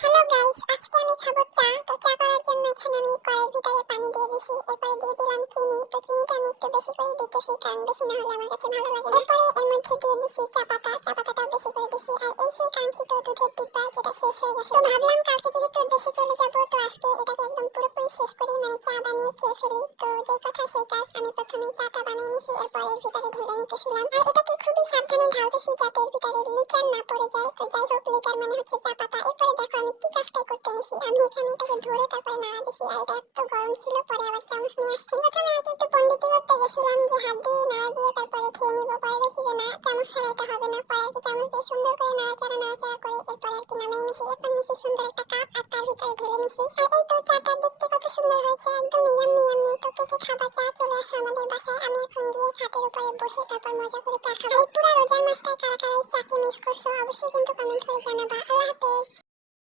Hello guys, আজকে আমি খাবো চা। তো চা করার জন্য এখানে আমি কড়াইয়ের ভিতরে পানি দিয়ে দিছি। এরপরে দিয়ে দিলাম চিনি। তো চিনিটা আমি একটু বেশি করে দিতেছি, কারণ বেশি না হলে আমার কাছে ভালো লাগে না। এরপরে এর মধ্যে দিয়ে দিছি চা পাতা। চা পাতাটাও বেশি করে দিছি। আর এই সেই কাঙ্ক্ষিত দুধের ডিব্বা, যেটা শেষ হয়ে গেছে। তো ভাবলাম কালকে যেহেতু দেশে চলে যাবো, তো আজকে এটাকে একদম পুরোপুরি শেষ করি, মানে চা বানিয়ে খেয়ে ফেলি। তো যে কথা সেই কাজ, আমি প্রথমে চাটা বানিয়ে নিছি, এরপরে এর ভিতরে ঢেলে নিতেছিলাম। আর এটাকে খুবই সাবধানে ঢালতেছি, যাতে এর ভিতরে লিকার না পড়ে যায়। তো যাই হোক, লিকার মানে হচ্ছে চা পাতা। এরপরে দেখো আমি কি কাজটা করতে নিছি। আমি এখানে এটাকে ধরে তারপরে নাড়া দিছি। আর এটা এত গরম ছিল, পরে আবার চামচ নিয়ে আসছি। প্রথমে আগে একটু পন্ডিতি করতে গেছিলাম, যে হাত দিয়ে নাড়া দিয়ে তারপরে খেয়ে নিবো। পরে দেখি যে না, চামচ ছাড়া এটা হবে না। পরে আর কি চামচ দিয়ে সুন্দর করে নাড়াচাড়া করে এরপরে আর কি নামিয়ে নিছি। এরপর নিছি সুন্দর একটা কাপ, আর তার ভিতরে ঢেলে নিছি। আর এই তো চাটা দেখতে কত সুন্দর হয়েছে, একদম ইয়াম্মি ইয়াম্মি। তো কে কে খাবা চা, চলে আসো আমাদের বাসায়। আমি এখন গিয়ে খাটের উপরে বসে তারপর মজা করে চা খাবো। আর এই পুরা রোজার মাসটায় কারা কারা এই চাকে মিস করছো, অবশ্যই কিন্তু কমেন্ট করে জানাবা। আল্লাহ হাফেজ।